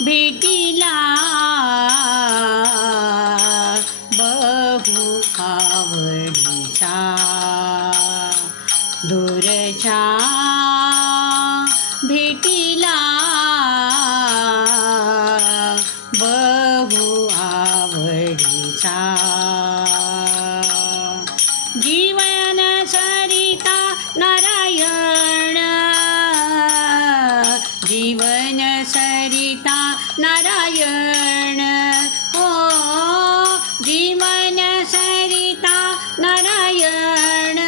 भेटीला बहु आवडीचा. दूरच्या भेटीला बहु आवडीचा. नारायण हो जीवन सरिता नारायण।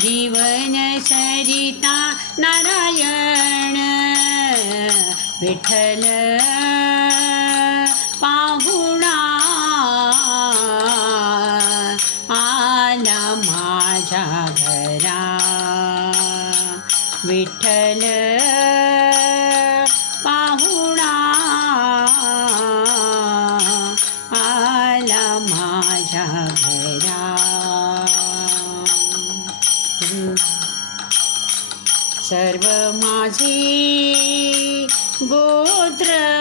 जीवन सरिता नारायण। विठ्ठल पाहुणा आला माझ्या घरा। विठ्ठल सर्व माझी गोत्र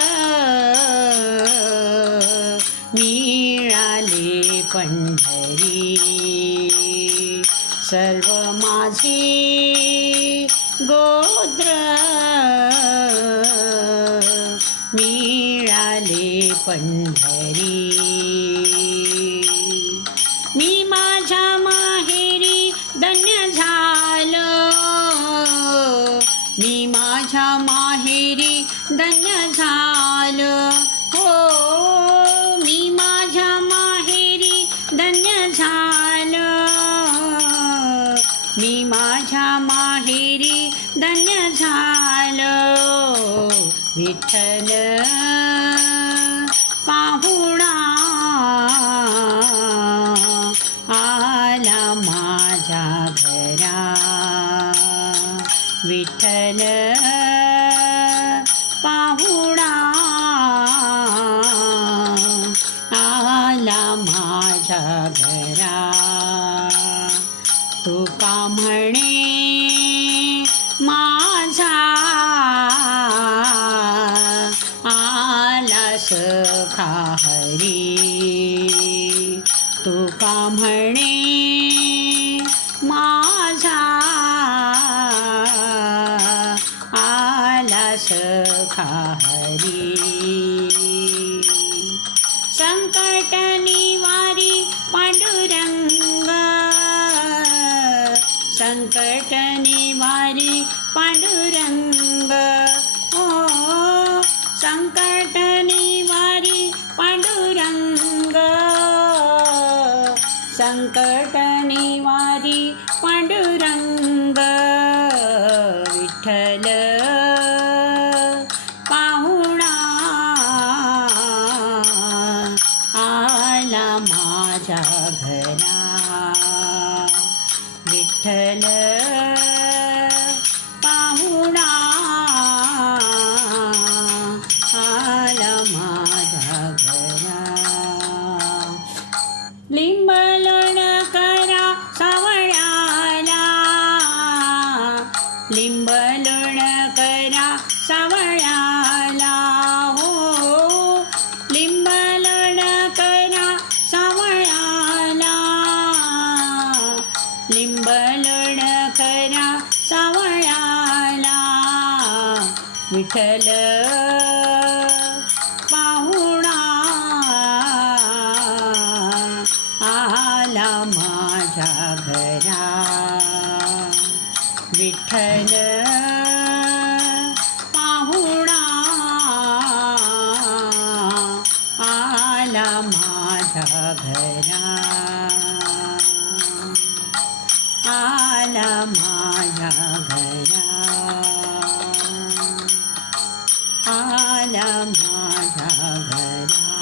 मिळाले पंढरी. सर्व माझी गोत्र मिळाले पंढरी. धन्य झालो. हो मी माझ्या माहेरी धन्य झालं. मी माझ्या माहेरी धन्य झालो. विठ्ठल पाहुणा आला माझ्या घरा. विठ्ठल पाहुणा. आला माझ्या घरा. तुका म्हणे माझा? आला सखा हरी. तुका म्हणे संकट निवारी पांडुरंग. संकट निवारी पांडुरंग. हो संकट निवारी पांडुरंग. संकट निवारी पांडुरंग. विठ्ठल विठ्ठल पाहुणा विठ्ठल पाहुणा आला माझ्या घरा. विठ्ठल पाहुणा आला माझ्या घरा. आला माझ्या आला माझ्या घरा